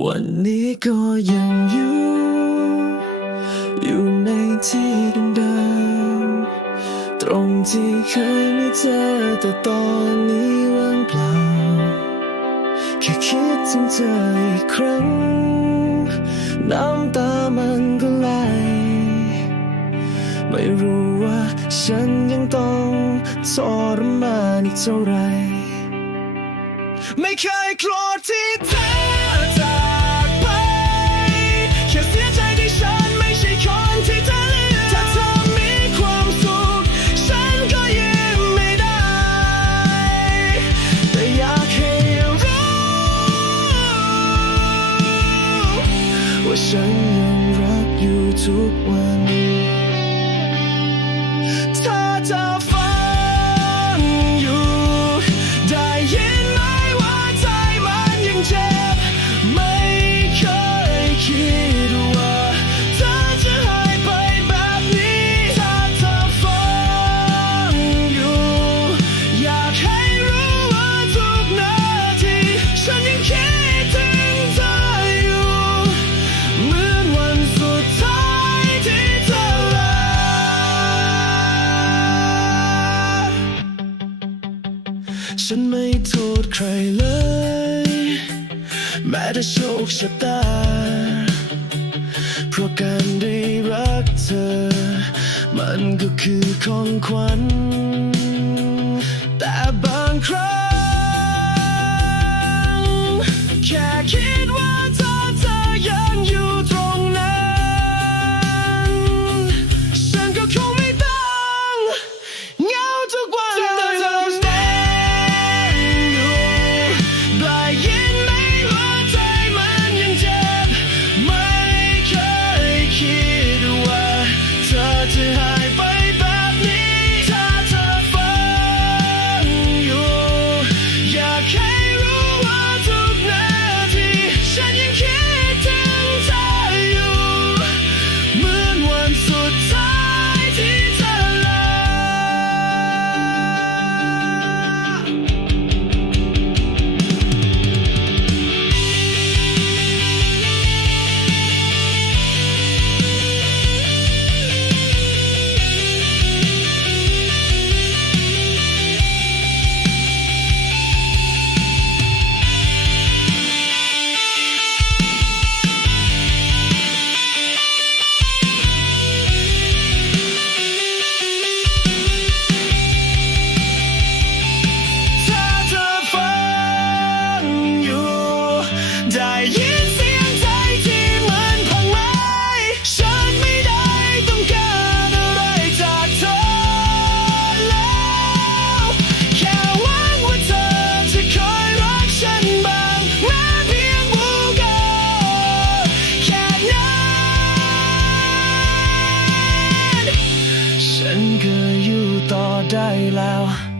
วันนี้ก็ยังอยู่ อยู่ในที่เดิมๆตรงที่เคยไม่เจอแต่ตอนนี้ว่างเปล่า แค่คิดถึงเธออีกครั้ง น้ำตามันก็ไหล ไม่รู้ว่าฉันยังต้องทรมานอีกเท่าไหร่ไม่เคยโกรธที่เธอจ ฉันยังรักอยู่ทุกวัน ฉันไม่โทษใครเลย แม้แต่โชคชะตา เพราะการได้รักเธอ มันก็คือของขวัญ แต่บางครั้ง ได้แล้ว